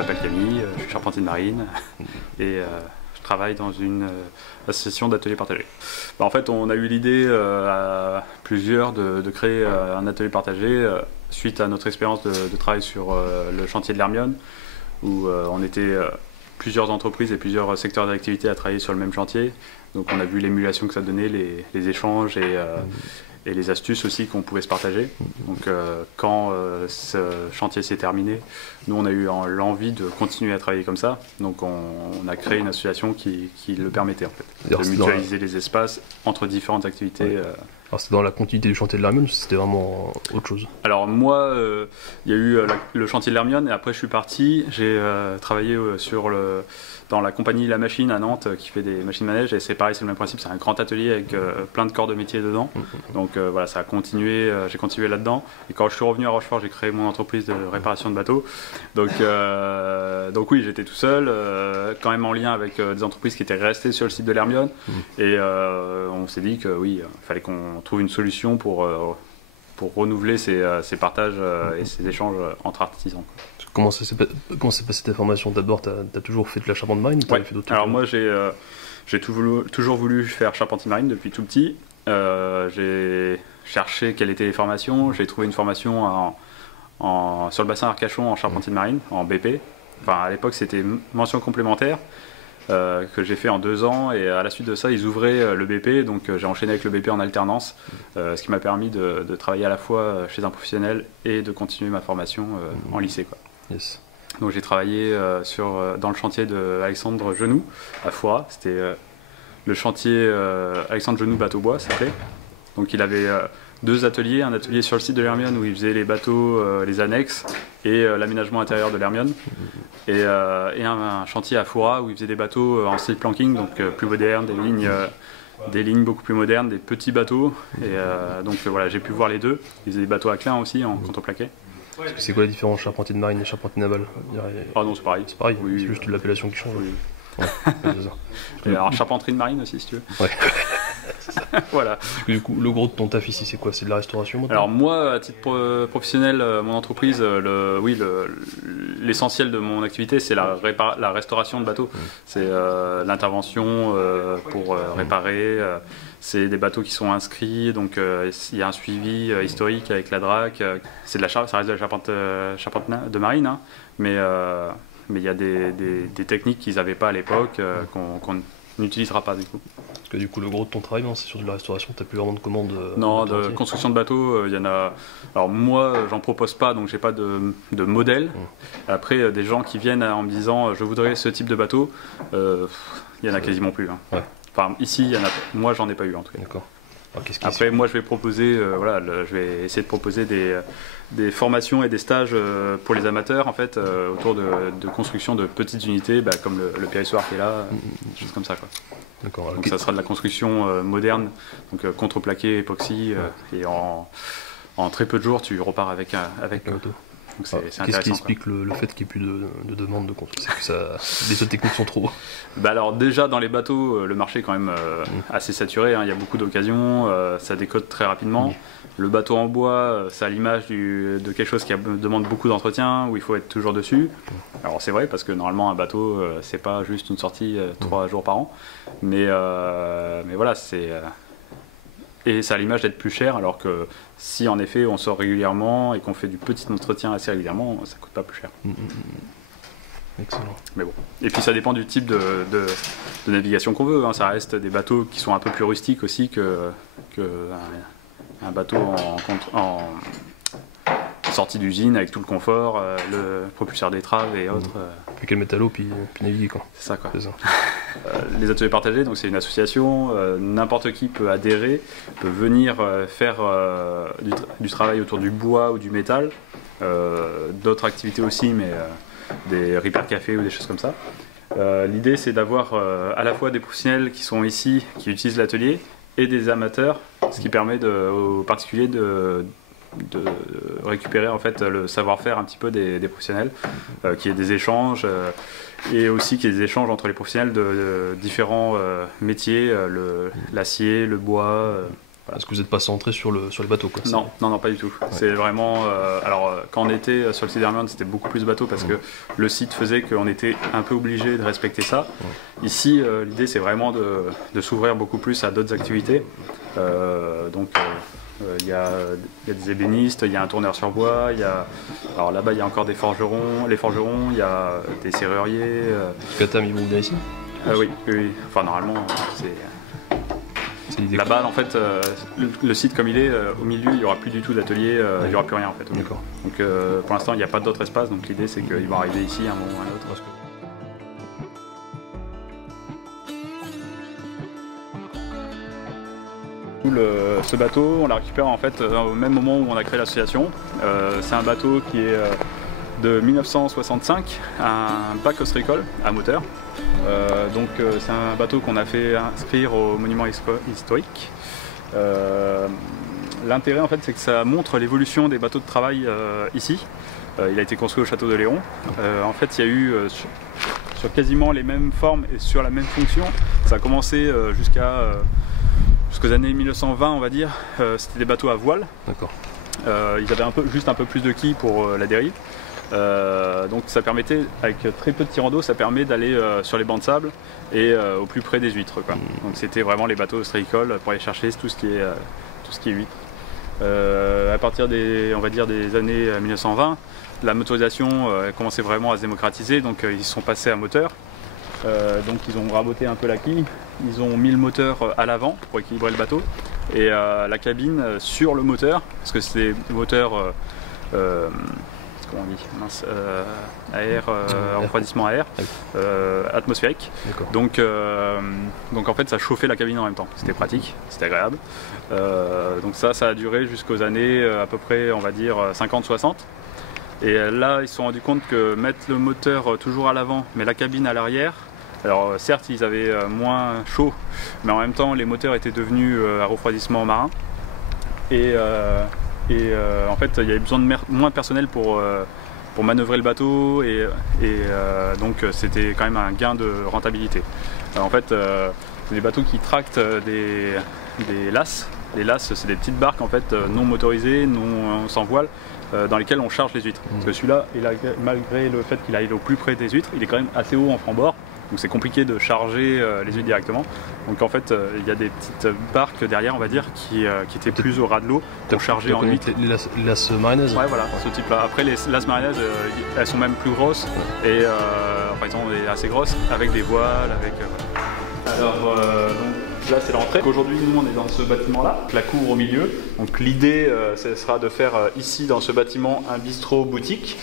m'appelle Camille, je suis charpentier de marine et je travaille dans une association d'ateliers partagés. En fait, on a eu l'idée à plusieurs de créer un atelier partagé suite à notre expérience de travail sur le chantier de l'Hermione, où on était plusieurs entreprises et plusieurs secteurs d'activité à travailler sur le même chantier. Donc on a vu l'émulation que ça donnait, les échanges et les astuces aussi qu'on pouvait se partager. Donc quand ce chantier s'est terminé, nous on a eu l'envie de continuer à travailler comme ça. Donc on a créé une association qui le permettait en fait, de mutualiser les espaces entre différentes activités. Ouais. Alors c'était dans la continuité du chantier de l'Hermione, c'était vraiment autre chose? Alors moi, il y a eu le chantier de l'Hermione et après je suis parti, j'ai travaillé dans la compagnie La Machine à Nantes qui fait des machines manèges et c'est pareil, c'est le même principe, c'est un grand atelier avec plein de corps de métier dedans. Donc voilà, ça a continué, j'ai continué là-dedans et quand je suis revenu à Rochefort, j'ai créé mon entreprise de réparation de bateaux. Donc oui, j'étais tout seul, quand même en lien avec des entreprises qui étaient restées sur le site de l'Hermione et on s'est dit que oui, il fallait qu'on trouve une solution pour renouveler ces partages et ces échanges entre artisans. Comment s'est passée ta formation? D'abord, tu as toujours fait de la charpente marine? Ouais. Alors moi, j'ai toujours voulu faire charpentier marine depuis tout petit. J'ai cherché quelles étaient les formations. J'ai trouvé une formation sur le bassin Arcachon en charpentier de marine, en BP. Enfin, à l'époque, c'était mention complémentaire. Que j'ai fait en 2 ans et à la suite de ça ils ouvraient le BP, donc j'ai enchaîné avec le BP en alternance, ce qui m'a permis de travailler à la fois chez un professionnel et de continuer ma formation en lycée quoi. Yes. Donc j'ai travaillé dans le chantier de Alexandre Genoux à Foix, c'était le chantier Alexandre Genoux bateau-bois ça s'appelait. Donc il avait 2 ateliers, un atelier sur le site de l'Hermione où il faisait les bateaux, les annexes et l'aménagement intérieur de l'Hermione et un chantier à Foura où il faisait des bateaux en style planking, donc plus moderne, des lignes beaucoup plus modernes, des petits bateaux et donc voilà, j'ai pu voir les deux. Il faisait des bateaux à clin aussi en contreplaqué. C'est quoi la différence charpentier de marine et charpentier naval? Ah non, c'est pareil. C'est pareil, oui, c'est juste l'appellation qui change. Oui. Ouais, c'est ça. Et alors charpenterie de marine aussi si tu veux. Ouais. Voilà. Du coup, le gros de ton taf ici, c'est quoi? C'est de la restauration maintenant? Alors moi, à titre professionnel, mon entreprise, l'essentiel de mon activité, c'est la restauration de bateaux. C'est l'intervention pour réparer. C'est des bateaux qui sont inscrits, donc il y a un suivi historique avec la DRAC. C'est de ça reste de la charpente de marine, hein, mais il y a des techniques qu'ils n'avaient pas à l'époque qu'on n'utilisera pas du coup. Parce que du coup, le gros de ton travail, c'est sur de la restauration, tu n'as plus vraiment de commandes? Non, de construction de bateaux, il y en a. Alors moi, j'en propose pas, donc j'ai pas de modèle. Après, des gens qui viennent en me disant je voudrais ce type de bateau, il y en a quasiment plus. Hein. Ouais. Enfin, ici, il y en a. Moi, j'en ai pas eu en tout cas. D'accord. Après, moi, je vais proposer, je vais essayer de proposer des formations et des stages pour les amateurs, en fait, autour de construction de petites unités, comme le Périssoir qui est là, des choses comme ça, quoi. D'accord. Donc ça sera de la construction moderne, donc contreplaqué, époxy, et en très peu de jours, tu repars avec le bateau. Donc c'est intéressant. Qu'est-ce qui explique le fait qu'il n'y ait plus de demande de construction? C'est que les autres techniques sont trop. Alors déjà dans les bateaux, le marché est quand même assez saturé, hein. Il y a beaucoup d'occasions, ça décote très rapidement. Le bateau en bois, c'est à l'image de quelque chose qui demande beaucoup d'entretien, où il faut être toujours dessus. Alors c'est vrai parce que normalement un bateau, c'est pas juste une sortie 3 jours par an, mais voilà, et c'est à l'image d'être plus cher, alors que si en effet on sort régulièrement et qu'on fait du petit entretien assez régulièrement, ça coûte pas plus cher. Excellent. Mais bon. Et puis ça dépend du type de navigation qu'on veut, hein. Ça reste des bateaux qui sont un peu plus rustiques aussi un bateau en sortie d'usine avec tout le confort, le propulseur d'étrave et autres. Plus qu'à le mettre à l'eau puis naviguer quoi. C'est ça quoi. C'est ça. Les ateliers partagés, donc c'est une association, n'importe qui peut adhérer, peut venir faire du travail autour du bois ou du métal, d'autres activités aussi, mais des repair cafés ou des choses comme ça. L'idée c'est d'avoir à la fois des professionnels qui sont ici, qui utilisent l'atelier, et des amateurs, ce qui permet aux particuliers de récupérer en fait le savoir-faire un petit peu des professionnels, qu'il y ait des échanges et aussi qu'il y ait des échanges entre les professionnels de différents métiers, l'acier, le bois, Parce que vous n'êtes pas centré sur les bateaux, quoi. Non, pas du tout. Ouais. C'est vraiment... quand on était sur le site d'Hermione, c'était beaucoup plus de bateaux parce que le site faisait qu'on était un peu obligé de respecter ça. Ici, l'idée, c'est vraiment de s'ouvrir beaucoup plus à d'autres activités. Il y a des ébénistes, il y a un tourneur sur bois, alors là-bas il y a encore des forgerons, il y a des serruriers. Catam, ils vont bien ici oui. Enfin normalement c'est l'idée. Là-bas en fait le site comme il est, au milieu il n'y aura plus du tout d'atelier, il n'y aura plus rien en fait. D'accord. Donc pour l'instant il n'y a pas d'autre espace, donc l'idée c'est qu'ils vont arriver ici à un moment ou à un autre. Ce bateau, on l'a récupéré en fait au même moment où on a créé l'association. C'est un bateau qui est de 1965, un bac austricole à moteur. C'est un bateau qu'on a fait inscrire au monument historique. L'intérêt en fait c'est que ça montre l'évolution des bateaux de travail ici. Il a été construit au château de Léon. En fait il y a eu sur quasiment les mêmes formes et sur la même fonction. Ça a commencé jusqu'aux années 1920 on va dire, c'était des bateaux à voile. D'accord. Ils avaient juste un peu plus de quilles pour la dérive. Donc ça permettait, avec très peu de tirant d'eau, ça permet d'aller sur les bancs de sable et au plus près des huîtres, quoi. Donc c'était vraiment les bateaux ostréicoles pour aller chercher tout ce qui est huîtres. À partir des années 1920, la motorisation commençait vraiment à se démocratiser, donc ils sont passés à moteur. Donc ils ont raboté un peu la quille, ils ont mis le moteur à l'avant pour équilibrer le bateau et la cabine sur le moteur, parce que c'est des moteurs comment on dit, refroidissement à air, atmosphérique. Donc en fait ça chauffait la cabine en même temps, c'était pratique, c'était agréable. Donc ça a duré jusqu'aux années à peu près on va dire 50-60. Et là ils se sont rendus compte que mettre le moteur toujours à l'avant mais la cabine à l'arrière, alors certes ils avaient moins chaud, mais en même temps les moteurs étaient devenus à refroidissement marin. En fait il y avait besoin de moins de personnel pour manœuvrer le bateau donc c'était quand même un gain de rentabilité. En fait c'est des bateaux qui tractent des lasses. Les lasses c'est des petites barques en fait non motorisées, non sans voile, dans lesquelles on charge les huîtres. Parce que celui-là, malgré le fait qu'il aille au plus près des huîtres, il est quand même assez haut en flanc-bord. Donc c'est compliqué de charger les huîtres directement. Donc en fait, il y a des petites barques derrière, on va dire, qui étaient plus au ras de l'eau pour charger en huîtres. Les lasses marinaises. Ouais, voilà, ce type-là. Après, les lasses marinaises, elles sont même plus grosses. Et par exemple, assez grosses, avec des voiles, avec... Alors, là c'est l'entrée. Aujourd'hui nous on est dans ce bâtiment là, la cour au milieu. Donc l'idée ce sera de faire ici dans ce bâtiment un bistrot boutique.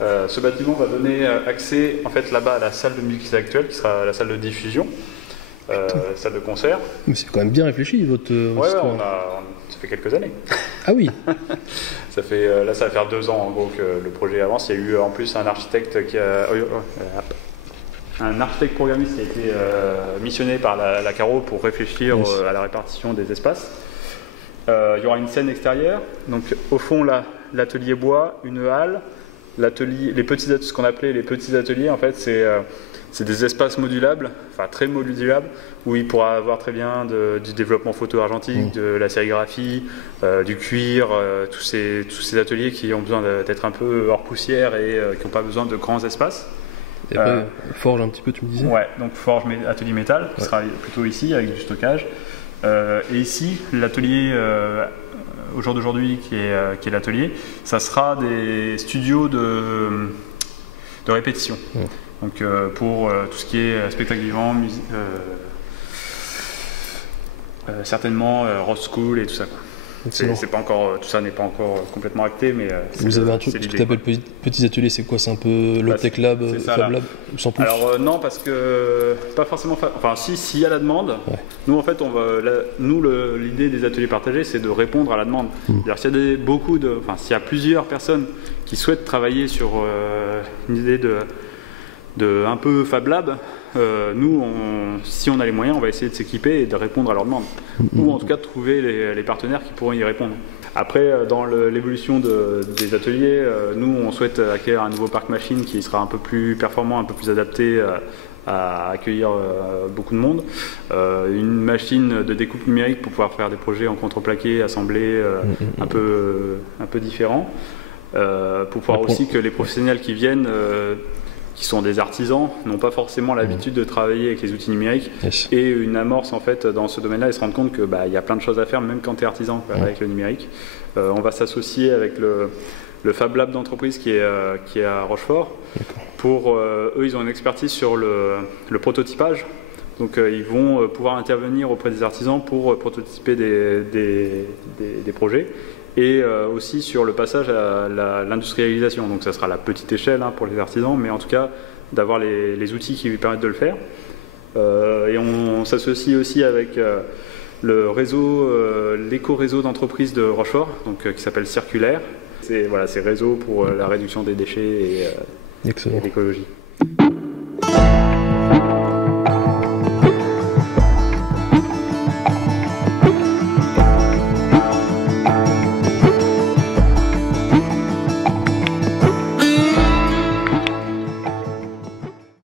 Ce bâtiment va donner accès en fait là-bas à la salle de musique actuelle qui sera la salle de diffusion, salle de concert. Mais c'est quand même bien réfléchi votre histoire. Ça fait quelques années. Ah oui. Ça va faire 2 ans en gros que le projet avance. Il y a eu en plus un architecte programmiste qui a été missionné par la Caro pour réfléchir à la répartition des espaces. Il y aura une scène extérieure, donc au fond là, l'atelier bois, une halle, ce qu'on appelait les petits ateliers en fait c'est des espaces modulables, enfin très modulables, où il pourra avoir très bien du développement photo argentique, de la sérigraphie, du cuir, tous ces ateliers qui ont besoin d'être un peu hors poussière et qui n'ont pas besoin de grands espaces. Et après, forge un petit peu, tu me disais. Ouais, donc forge atelier métal, qui sera plutôt ici avec du stockage. Et ici, l'atelier au jour d'aujourd'hui qui est l'atelier, ça sera des studios de répétition. Donc pour tout ce qui est spectacle vivant, certainement Road School et tout ça. C'est pas encore, tout ça n'est pas encore complètement acté, mais vous avez un truc que tu appelles petits ateliers, c'est quoi? C'est un peu low-tech lab, Fab Lab, sans plus? Alors non, parce que pas forcément. Enfin, s'il y a la demande, nous en fait, l'idée des ateliers partagés, c'est de répondre à la demande. C'est-à-dire s'il y a plusieurs personnes qui souhaitent travailler sur une idée de un peu Fab Lab, nous, si on a les moyens, on va essayer de s'équiper et de répondre à leurs demandes. Ou en tout cas de trouver les partenaires qui pourront y répondre. Après, dans l'évolution des ateliers, nous, on souhaite acquérir un nouveau parc machine qui sera un peu plus performant, un peu plus adapté à accueillir beaucoup de monde. Une machine de découpe numérique pour pouvoir faire des projets en contreplaqué, assemblés, un peu différents. Pour pouvoir aussi que les professionnels qui viennent, qui sont des artisans, n'ont pas forcément l'habitude de travailler avec les outils numériques, et une amorce en fait dans ce domaine-là, et se rendre compte que y a plein de choses à faire même quand tu es artisan avec le numérique. On va s'associer avec le Fab Lab d'entreprise qui est à Rochefort. Pour eux, ils ont une expertise sur le prototypage. Donc ils vont pouvoir intervenir auprès des artisans pour prototyper des projets, et aussi sur le passage à l'industrialisation. Donc ça sera à la petite échelle pour les artisans, mais en tout cas d'avoir les outils qui lui permettent de le faire. Et on s'associe aussi avec le réseau, l'éco-réseau d'entreprises de Rochefort, donc, qui s'appelle Circulaire. C'est réseau pour la réduction des déchets et l'écologie.